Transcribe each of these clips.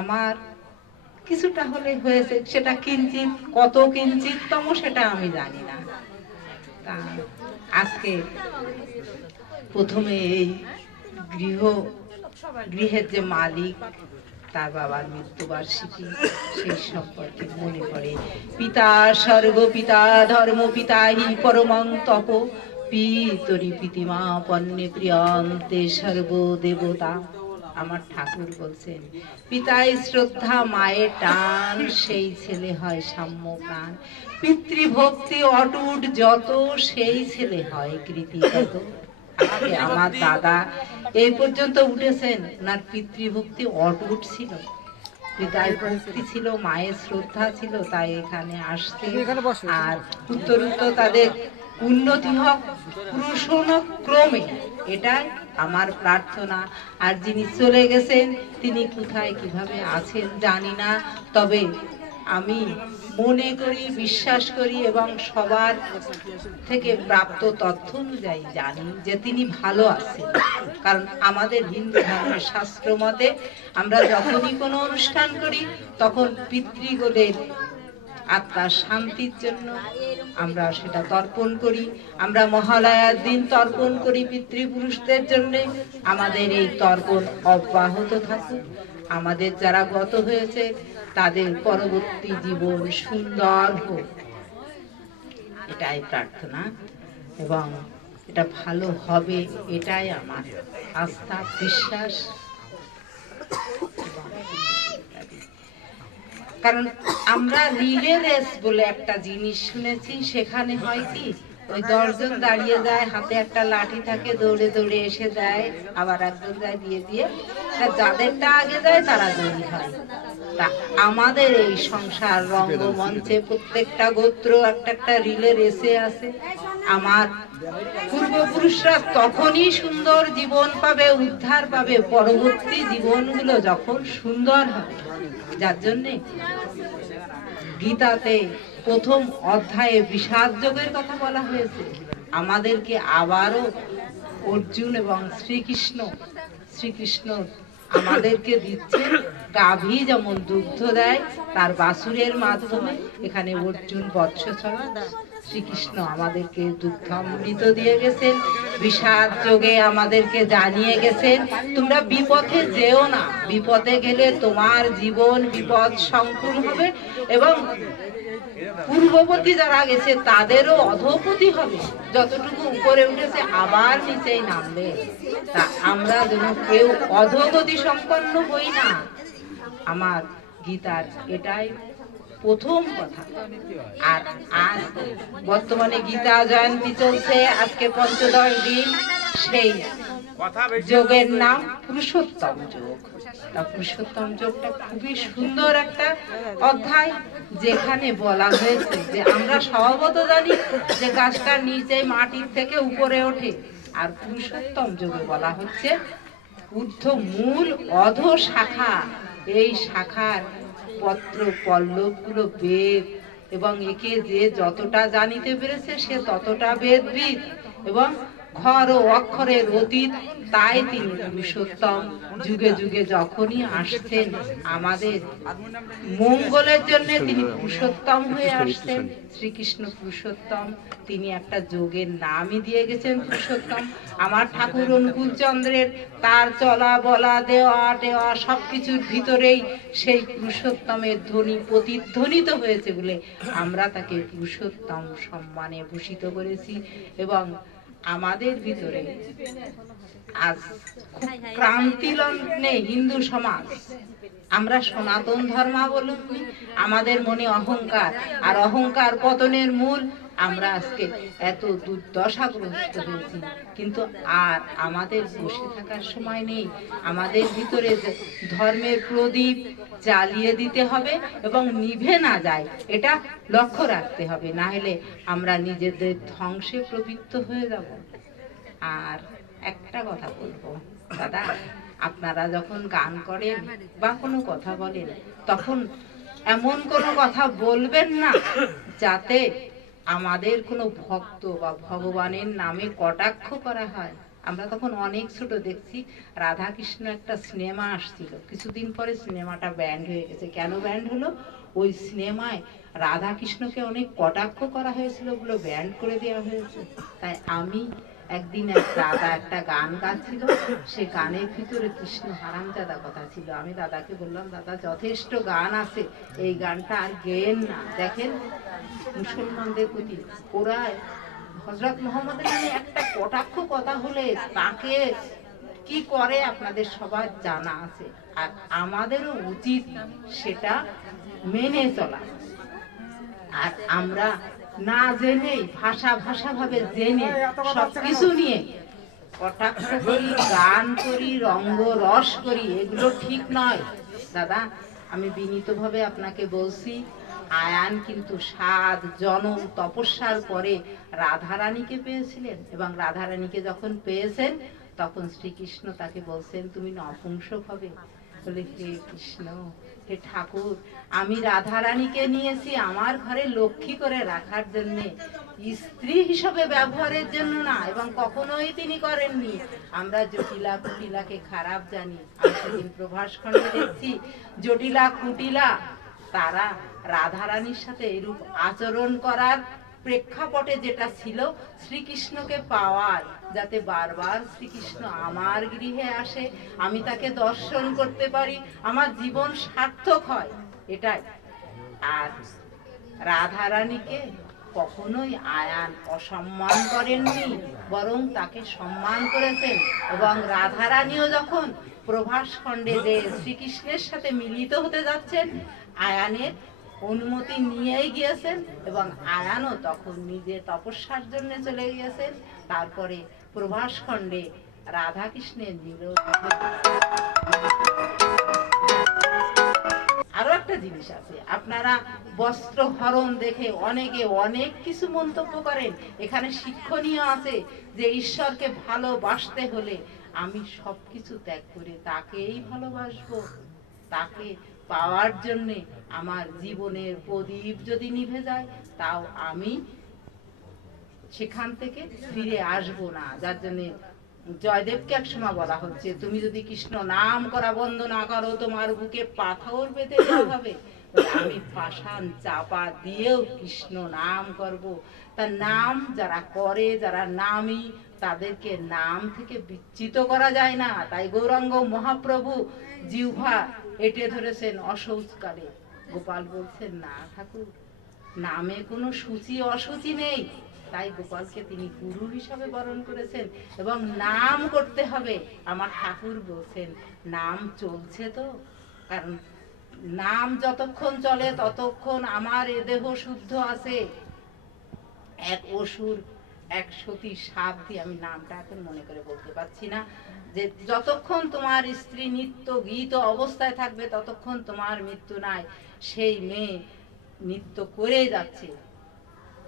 আমার কিছুটা হলে হয়েছে, সেটা কিঞ্চিত, কত কিঞ্চিততম সেটা আমি জানি না। তা আজকে প্রথমে এই গৃহের যে মালিক, তার বাবার মৃত্যুবার্ষিকী, সেই সম্পর্কে মনে পড়ে। পিতা স্বর্গ পিতা ধর্ম পিতা হি পরমং তপ পিতরি পিতিমা পন্নে প্রিয়ন্তে সর্বদেবতা। আমার ঠাকুর বলছেন, পিতায় শ্রদ্ধা মায়ের টান, সেই ছেলে হয় সাম্য প্রাণ। পিতৃভক্তি অটুট যত, সেই ছেলে হয় কৃতিগত। আজকে আমার দাদা এই পর্যন্ত উঠেছেন, ওনার পিতৃভক্তি অটুট ছিল, পিতায় ভক্তি ছিল, মায়ের শ্রদ্ধা ছিল, তাই এখানে আসতে। আর উত্তরোত্তর তাদের উন্নতি হোক পুরুষানুক্রমে, এটাই আমার প্রার্থনা। আর যিনি চলে গেছেন তিনি কোথায় কিভাবে আছেন জানি না, তবে আমি মনে করি, বিশ্বাস করি এবং সবার থেকে প্রাপ্ত তথ্য অনুযায়ী জানি যে তিনি ভালো আছেন। কারণ আমাদের হিন্দু ধর্মের শাস্ত্র মতে আমরা যখনই কোনো অনুষ্ঠান করি তখন পিতৃগণের আত্মার শান্তির জন্য আমরা সেটা তর্পণ করি। আমরা মহালয়ার দিন তর্পণ করি পিতৃপুরুষদের জন্য। আমাদের এই তর্পণ অব্যাহত থাকুক। আমাদের যারা গত হয়েছে তাদের পরবর্তী জীবন সুন্দর হোক, এটাই প্রার্থনা, এবং এটা ভালো হবে এটাই আমার আস্থা, বিশ্বাস। কারণ আমরা রিলে রেস বলে একটা জিনিস শুনেছি, সেখানে হয় কি ওই 10 জন দাঁড়িয়ে যায়, হাতে একটা লাঠি থাকে, দৌড়ে দৌড়ে এসে দেয়, আবার একজন যায় দিয়ে দিয়ে, যাদেরটা আগে যায় তারা জয়ী হয়। তা আমাদের এই সংসার রঙ্গমঞ্চে প্রত্যেকটা গোত্র একটা একটা রিলে রেসে আছে। আমার পূর্বপুরুষরা তখনই সুন্দর জীবন পাবে, উদ্ধার পাবে, পরবর্তী জীবনগুলো যখন সুন্দর হবে। যার জন্যে গীতাতে প্রথম অধ্যায়ে বিষাদ যোগের কথা বলা হয়েছে। আমাদেরকে আবারও অর্জুন এবং শ্রীকৃষ্ণ আমাদেরকে দিচ্ছে, গাভী যেমন দুগ্ধ দেয় তার বাছুরের মাধ্যমে, এখানে অর্জুন বৎসচর শ্রীকৃষ্ণ আমাদেরকে দুগ্ধামৃত দিয়ে গেছেন। বিষাদ যোগে আমাদেরকে জানিয়ে গেছেন তোমরা বিপথে যেও না, বিপদে গেলে তোমার জীবন বিপদ সংকুল হবে এবং পূর্ববর্তী যারা গেছে তাদেরও অধোগতি হবে, যতটুকু উপরে উঠেছে আবার নিচেই নামবে। তা আমরা যেন কেউ অধোগতি সম্পন্ন হই না, আমার গীতার এটাই প্রথম কথা। আর আজ বর্তমানে গীতা জয়ন্তী চলছে, আজকে 15 দিন। সেই যোগের নাম পুরুষোত্তম যোগ। পুরুষোত্তম যোগটা খুবই সুন্দর একটা অধ্যায়, যেখানে বলা হয়েছে যে আমরা স্বভাবত জানি যে গাছটার নিচে মাটির থেকে উপরে ওঠে, আর পুরুষোত্তম যোগে বলা হচ্ছে ঊর্ধ্ব মূল অধ শাখা, এই শাখার পত্র পল্লব গুলো বেদ, এবং একে যে যতটা জানিতে পেরেছে সে ততটা বেদবিদ, এবং ঘর ও অক্ষরের অতীত, তাই তিনি পুরুষোত্তম। যুগে যুগে যখনই আসছেন আমাদের মঙ্গলের জন্য তিনি পুরুষোত্তম হয়ে আসছেন। শ্রীকৃষ্ণ পুরুষোত্তম, তিনি একটা যোগের নামই দিয়ে গেছেন পুরুষোত্তম। আমার ঠাকুর অনুকূল চন্দ্রের তার চলা বলা দেওয়া টেওয়া সবকিছুর ভিতরেই সেই পুরুষোত্তমের ধ্বনি প্রতিধ্বনিত হয়েছে বলে আমরা তাকে পুরুষোত্তম সম্মানে ভূষিত করেছি। এবং আমাদের ভিতরে আজ খুব ক্রান্তি লগ্নে হিন্দু সমাজ, আমরা সনাতন ধর্মাবলম্বী, আমাদের মনে অহংকার, আর অহংকার পতনের মূল। আমরা আজকে এত দুর্দশাগ্রস্ত হয়েছি, কিন্তু আর আমাদের বসে থাকার সময় নেই। আমাদের ভিতরে ধর্মের প্রদীপ জ্বালিয়ে দিতে হবে এবং নিভে না যায় এটা লক্ষ্য রাখতে হবে, না হলে আমরা নিজেদের ধ্বংসে প্রবৃত্ত হয়ে যাব। আর একটা কথা বলবো দাদা, আপনারা যখন গান করেন বা কোনো কথা বলেন তখন এমন কোনো কথা বলবেন না যাতে আমাদের কোনো ভক্ত বা ভগবানের নামে কটাক্ষ করা হয়। আমরা তখন অনেক ছোট দেখছি। রাধা কৃষ্ণ একটা সিনেমা আসছিল, কিছুদিন পরে সিনেমাটা ব্যান্ড হয়ে গেছে। কেন ব্যান্ড হলো? ওই সিনেমায় রাধা কৃষ্ণকে অনেক কটাক্ষ করা হয়েছিল, ওগুলো ব্যান্ড করে দেওয়া হয়েছে। তাই আমি একদিন এক দাদা একটা গান গাচ্ছিল, সে গানের ভিতরে কৃষ্ণ হারামজাদা কথা ছিল। আমি দাদাকে বললাম, দাদা যথেষ্ট গান আছে, এই গানটা আর গেয়েন না। দেখেন মুসলমানদের প্রতি ওরা হযরত মুহাম্মদের নামে একটা কটাক্ষ কথা হলে তাকে কি করে আপনাদের সবার জানা আছে, আর আমাদেরও উচিত সেটা মেনে চলা। আর আমরা না জেনেই ভাষা ভাবে জেনে সবকিছু নিয়ে কটাক্ষ করি, গান করি, রঙ্গ রস করি, এগুলো ঠিক নয়। দাদা আমি বিনীতভাবে আপনাকে বলছি, আয়ান কিন্তু 7 জনম তপস্যার পরে রাধারানীকে পেয়েছিলেন, এবং রাধারানীকে যখন পেয়েছেন তখন শ্রীকৃষ্ণ তাকে বলছেন তুমি নপুংসক হবে। বলে হে কৃষ্ণ, হে ঠাকুর, আমি রাধারানীকে নিয়েছি আমার ঘরে লক্ষ্মী করে রাখার জন্য, স্ত্রী হিসেবে ব্যবহারের জন্য না, এবং কখনোই তিনি করেননি। আমরা জটিলা কুটিলাকে খারাপ জানি। আমি সেদিন প্রভাস খণ্ডে দেখছি জটিলা কুটিলা তারা রাধারানীর সাথে এরূপ আচরণ করার প্রেক্ষাপটে যেটা ছিল শ্রীকৃষ্ণকে পাওয়ার, যাতে বারবার শ্রীকৃষ্ণ আমার গৃহে আসে, আমি তাকে দর্শন করতে পারি, আমার জীবন সার্থক হয়, এটাই। আর রাধারানীকে কখনোই আয়ান অসম্মান করেননি, বরং তাকে সম্মান করেছেন। এবং রাধারানীও যখন প্রভাস খণ্ডে যে শ্রীকৃষ্ণের সাথে মিলিত হতে যাচ্ছেন, আয়ানের অনুমতি নিয়েই গিয়েছেন, এবং আয়ানও তখন নিজে তপস্যার জন্য চলে গিয়েছেন। তারপরে প্রভাস খণ্ডে রাধা কৃষ্ণের মিলন। আরো একটা জিনিস আছে, আপনারা বস্ত্র হরণ দেখে অনেকে অনেক কিছু মন্তব্য করেন। এখানে শিক্ষণীয় আছে যে ঈশ্বরকে ভালোবাসতে হলে আমি সবকিছু ত্যাগ করে তাকেই ভালোবাসবো। তাকে পাওয়ার জন্যে আমার জীবনের প্রদীপ যদি নিভে যায়, তাও আমি সেখান থেকে ফিরে আসবো না। যার জন্যে জয়দেবকে এক সময় বলা হচ্ছে, তুমি যদি কৃষ্ণ নাম করা বন্ধ না করো, তোমার বুকে পাথর পেতে দেওয়া হবে। আমি পাষাণ চাপা দিয়েও কৃষ্ণ নাম করব। তার নাম যারা করে, যারা নামী, তাদেরকে নাম থেকে বিচ্যুত করা যায় না। তাই গৌরাঙ্গ মহাপ্রভু জিহ্বা এঁটে ধরেছেন অশৌচকালে। গোপাল বলছেন, না ঠাকুর, নামে কোনো সূচি অসুচি নেই। তাই গোপালকে তিনি গুরু হিসাবে বরণ করেছেন, এবং নাম করতে হবে। আমার ঠাকুর বলছেন নাম চলছে তো, কারণ নাম যতক্ষণ চলে ততক্ষণ আমার এ দেহ শুদ্ধ আছে। এক অসুর এক সতী সাপ দিয়ে, আমি নামটা এখন মনে করে বলতে পারছি না, যে যতক্ষণ তোমার স্ত্রী নিত্য গীত অবস্থায় থাকবে ততক্ষণ তোমার মৃত্যু নাই। সেই মেয়ে নৃত্য করে যাচ্ছে,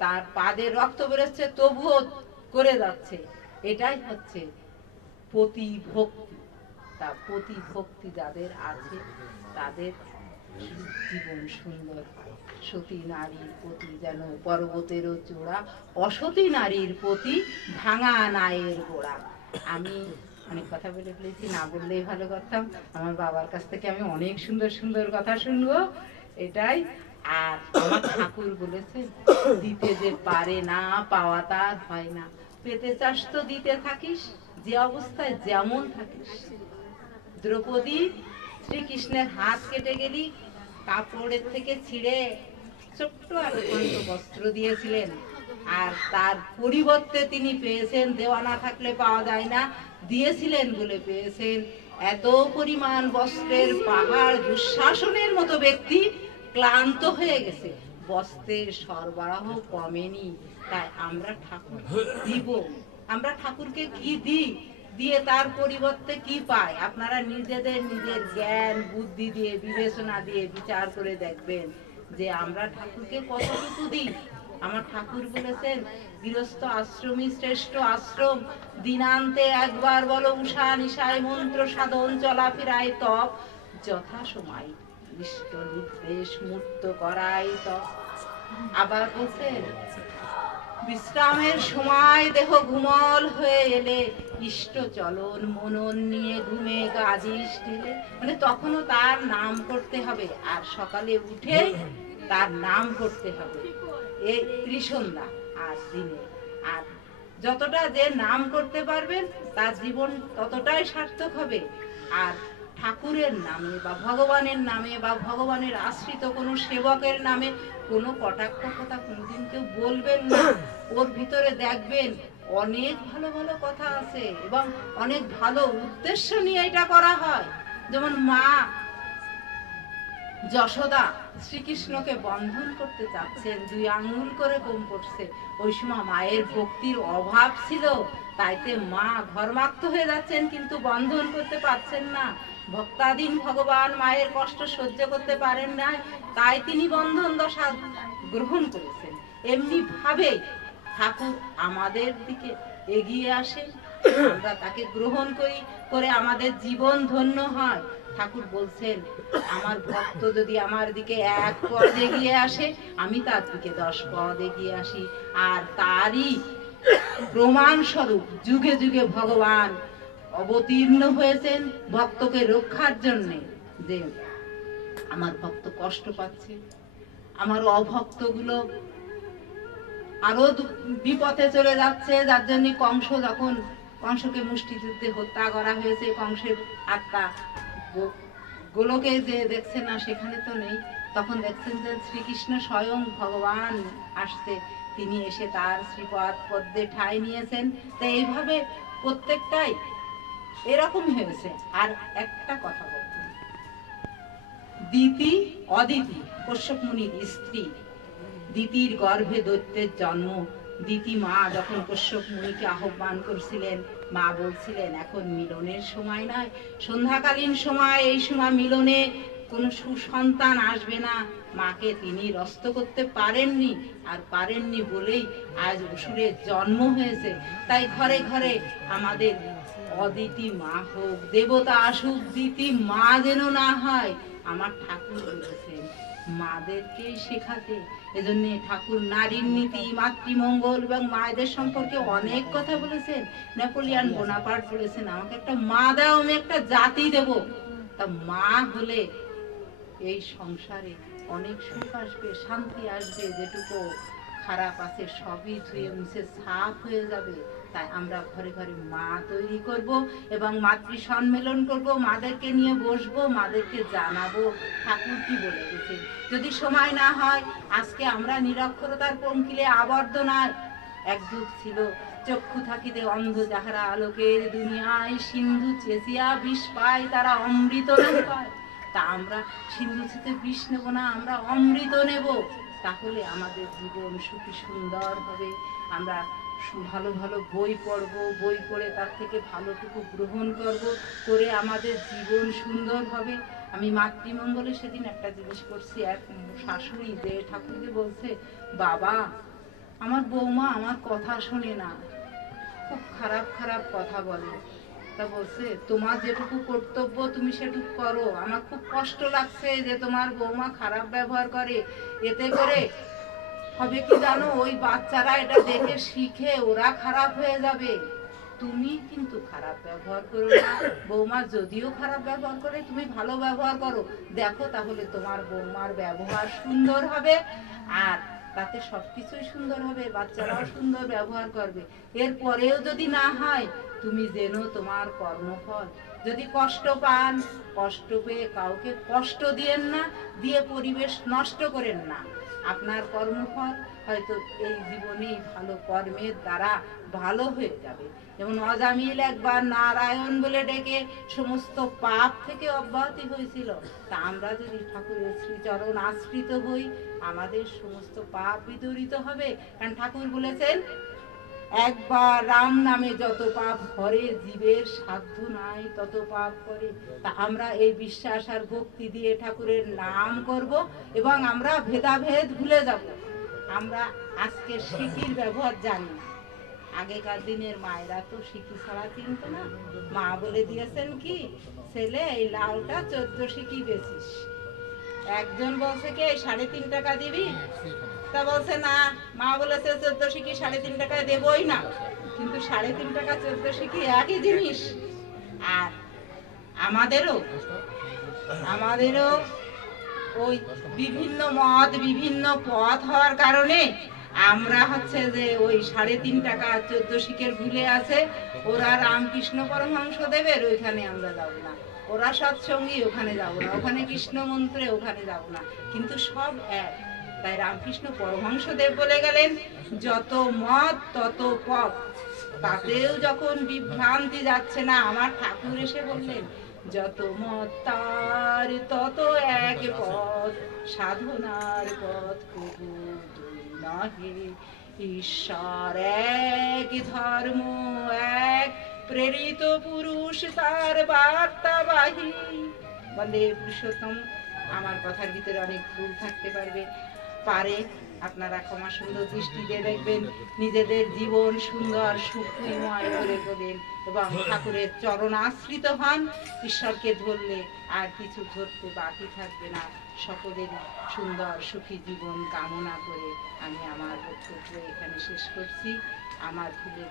তার পাদে রক্ত বেরোচ্ছে, তবুও করে যাচ্ছে। এটাই হচ্ছে প্রতিভক্তি। তা প্রতিভক্তি যাদের আছে তাদের জীবন সুন্দর হয়। সতী নারীর প্রতি যেন পর্বতেরও চূড়া, অসতী নারীর প্রতি ভাঙা নায়ের গোড়া। আমি অনেক কথা বলে ফেলেছি, না বললেই ভালো করতাম। আমার বাবার কাছ থেকে আমি অনেক সুন্দর সুন্দর কথা শুনবো, এটাই। আর আমার ঠাকুর বলেছে, দিতে যে পারে না পাওয়া তার হয় না। পেতে চাস তো দিতে থাকিস, যে অবস্থায় যেমন থাকিস। দ্রৌপদী শ্রীকৃষ্ণের হাত কেটে গেলি, কাপড়ের থেকে ছিঁড়ে ছোট্ট একখণ্ড বস্ত্র দিয়েছিলেন, আর তার পরিবর্তে তিনি পেয়েছেন, দেওয়া না থাকলে পাওয়া যায় না, দিয়েছিলেন বলে পেয়েছেন এত পরিমাণ বস্ত্রের পাহাড়। দুঃশাসনের মতো ব্যক্তি ক্লান্ত হয়ে গেছে, বস্ত্রের সরবরাহ কমেনি। তাই আমরা ঠাকুর দিব, আমরা ঠাকুরকে কি দিই, দিয়ে তার পরিবর্তে কি পাই? আপনারা নিজেদের নিজের জ্ঞান বুদ্ধি দিয়ে, বিবেচনা দিয়ে বিচার করে দেখবেন যে আমরা ঠাকুরকে কতটুকু দিই। আমার ঠাকুর বলেছেন, গৃহস্থ আশ্রমী শ্রেষ্ঠ আশ্রম, দিনান্তে একবার বলো উষা নিশায় মন্ত্র সাধন চলাফেরায় তপ, যথা সময় ইষ্ট নির্দেশ মূর্ত করাই তপ। আবার বলছেন বিশ্রামের সময় দেহ ঘুমল হয়ে এলে ইষ্ট চলন মনন নিয়ে ঘুমে কাজিস ঢেলে, মানে তখনও তার নাম করতে হবে, আর সকালে উঠে তার নাম করতে হবে এই ত্রিসন্ধ্যা আর দিনে। আর যতটা যে নাম করতে পারবেন তার জীবন ততটাই সার্থক হবে। আর ঠাকুরের নামে বা ভগবানের নামে বা ভগবানের আশ্রিত কোনো সেবকের নামে কোনো কটাক্ষ কথা কোনোদিন কেউ বলবেন না। ওর ভিতরে দেখবেন অনেক ভালো ভালো কথা আছে এবং অনেক ভালো উদ্দেশ্য নিয়ে এটা করা হয়। যেমন মা যশোদা শ্রীকৃষ্ণকে বন্ধন করতে চাচ্ছেন, 2 আঙ্গুল করে কম পড়ছে, ওই সময় মায়ের ভক্তির অভাব ছিল, তাইতে মা ধর্মাক্ত হয়ে যাচ্ছেন কিন্তু বন্ধন করতে পারছেন না। ভক্তাধীন ভগবান মায়ের কষ্ট সহ্য করতে পারেন না, তাই তিনি বন্ধন দশা গ্রহণ করেছেন। এমনি ভাবে ঠাকুর আমাদের দিকে এগিয়ে আসেন, আমরা তাকে গ্রহণ করি, করে আমাদের জীবন ধন্য হয়। ঠাকুর বলছেন আমার ভক্ত যদি আমার দিকে 1 পদ এগিয়ে আসে, আমি তার দিকে 10 পদ এগিয়ে আসি। আর তারই প্রমাণ স্বরূপ যুগে যুগে ভগবান অবতীর্ণ হয়েছেন ভক্তকে রক্ষার জন্য। যে আমার ভক্ত কষ্ট পাচ্ছে, আমার অভক্তগুলো আরো বিপথে চলে যাচ্ছে, যার জন্য কংস, যখন কংসকে মুষ্টিযুদ্ধে হত্যা করা হয়েছে, কংসের আত্মা গোলকে যে দেখছেন না সেখানে তো নেই, তখন দেখছেন যে শ্রীকৃষ্ণ স্বয়ং ভগবান আসছে, তিনি এসে তার শ্রীপদ পদ্মে ঠাঁই নিয়েছেন। তো এইভাবে প্রত্যেকটাই এরকম হয়েছে। আর একটা কথা বলতে, দিতি অদিতি কশ্যপ মুনির স্ত্রী, দিতির গর্ভে দৈত্যের জন্ম। দিতি মা যখন কশ্যপ মুনিকে আহ্বান করছিলেন, মা বলছিলেন এখন মিলনের সময় নয়, সন্ধ্যাকালীন সময়, এই সময় মিলনে কোনো সুসন্তান আসবে না। মাকে তিনি রস্ত করতে পারেননি, আর পারেননি বলেই আজ অসুরের জন্ম হয়েছে। তাই ঘরে ঘরে আমাদের অদিতি মা হোক, দেবতা আসুক, দিতি মা যেন না হয়। আমার ঠাকুর বলেছেন মাদেরকেই শেখাতে। এজন্য ঠাকুর নারীর নীতি, মাতৃমঙ্গল এবং মায়েদের সম্পর্কে অনেক কথা বলেছেন। নেপোলিয়ান বোনাপার্ট বলেছেন আমাকে একটা মা দাও, আমি একটা জাতি দেব। তা মা হলে এই সংসারে অনেক সুখ আসবে, শান্তি আসবে, যেটুকু খারাপ আছে সবই ধুয়ে মুছে সাফ হয়ে যাবে। তাই আমরা ঘরে ঘরে মা তৈরি করব এবং মাতৃ সম্মেলন করব, মাদেরকে নিয়ে বসবো, মাদেরকে জানাবো ঠাকুর কি বলে গেছেন। যদি সময় না হয়, আজকে আমরা নিরক্ষরতার পঙ্কিলে আবদ্ধ নয়। এক যুগ ছিল চক্ষু থাকিতে অন্ধ যাহারা আলোকের দুনিয়ায়, সিন্ধু চেঁচিয়া বিষ পায় তারা অমৃত না পায়। তা আমরা সিন্ধু চেতে বিষ নেব না, আমরা অমৃত নেব। তাহলে আমাদের জীবন সুখী সুন্দর হবে। আমরা ভালো ভালো বই পড়ব, বই পড়ে তার থেকে ভালোটুকু গ্রহণ করব, করে আমাদের জীবন সুন্দর হবে। আমি মাতৃমঙ্গলে সেদিন একটা জিনিস করছি, এক শাশুড়ি যে ঠাকুরকে বলছে বাবা আমার বৌমা আমার কথা শোনে না, খুব খারাপ খারাপ কথা বলে। তা বলছে তোমার যেটুকু কর্তব্য তুমি সেটুকু করো, আমার খুব কষ্ট লাগছে যে তোমার বৌমা খারাপ ব্যবহার করে। এতে করে হবে কি জানো, ওই বাচ্চারা এটা দেখে শিখে ওরা খারাপ হয়ে যাবে। তুমি কিন্তু খারাপ ব্যবহার করো না, বৌমা যদিও খারাপ ব্যবহার করে তুমি ভালো ব্যবহার করো, দেখো তাহলে তোমার বৌমার ব্যবহার সুন্দর হবে, আর তাতে সবকিছুই সুন্দর হবে, বাচ্চারাও সুন্দর ব্যবহার করবে। এরপরেও যদি না হয়, তুমি জেনো তোমার কর্মফল। যদি কষ্ট পান, কষ্ট পেয়ে কাউকে কষ্ট দিয়েন না, দিয়ে পরিবেশ নষ্ট করেন না। আপনার কর্মফল হয়তো এই জীবনেই ভালো কর্মের দ্বারা ভালো হয়ে যাবে। যেমন অজামিল একবার নারায়ণ বলে ডেকে সমস্ত পাপ থেকে অব্যাহতি হয়েছিল। তা আমরা যদি ঠাকুরের শ্রীচরণ আশ্রিত হই, আমাদের সমস্ত পাপ বিদূরিত হবে। কারণ ঠাকুর বলেছেন একবার রাম নামে যত পাপ করে, জীবের সাধ্য নাই তত পাপ করে। তা আমরা এই বিশ্বাস আর ভক্তি দিয়ে ঠাকুরের নাম করব এবং আমরা ভেদাভেদ ভুলে যাব। আমরা আজকে সিকির ব্যবহার জানি না, আগেকার দিনের মায়েরা তো সিকি ছাড়া চিনত না। মা বলে দিয়েছেন কি ছেলে এই লাউটা 14 সিকি বেচিস। একজন বলছে কি 3.5 টাকা দিবি, তা বলছে না, মা বলেছে 14 শিখি 3.5 টাকায় দেবই না। কিন্তু 3.5 টাকা 14 শিখি একই জিনিস। আর আমাদেরও আমাদেরও ওই বিভিন্ন মত বিভিন্ন পথ হওয়ার কারণে আমরা হচ্ছে যে ওই 3.5 টাকা 14 শিখের ভুলে আছে, ওরা রামকৃষ্ণ পরমহংসদেবের ওইখানে আমরা যাব না, ওরা সৎসঙ্গী ওখানে যাব না, ওখানে কৃষ্ণ মন্ত্রে ওখানে যাব না, কিন্তু সব এক। তাই রামকৃষ্ণ পরমহংসদেব বলে গেলেন, যত মত তত পথ। তাতেও যখন বিভ্রান্তি যাচ্ছে না, আমার ঠাকুর এসে বললেন, যত মত তার তত এক পথ, সাধনার পথ কবু দুই নহে। ঈশ্বর এক, ধর্ম এক, প্রেরিত পুরুষ তার বার্তাবাহী। বন্দে পুরুষোত্তম। আমার কথার ভিতরে অনেক ভুল থাকতে পারে, আপনারা ক্ষমা সুন্দর দৃষ্টিতে দেখবেন, নিজেদের জীবন সুন্দর সুখময় করে তোলেন এবং ঠাকুরের চরণ আশ্রিত হন। ঈশ্বরকে ধরলে আর কিছু ধরতে বাকি থাকবে না। সকলেরই সুন্দর সুখী জীবন কামনা করে আমি আমার বক্তব্য এখানে শেষ করছি। আমার ভুলের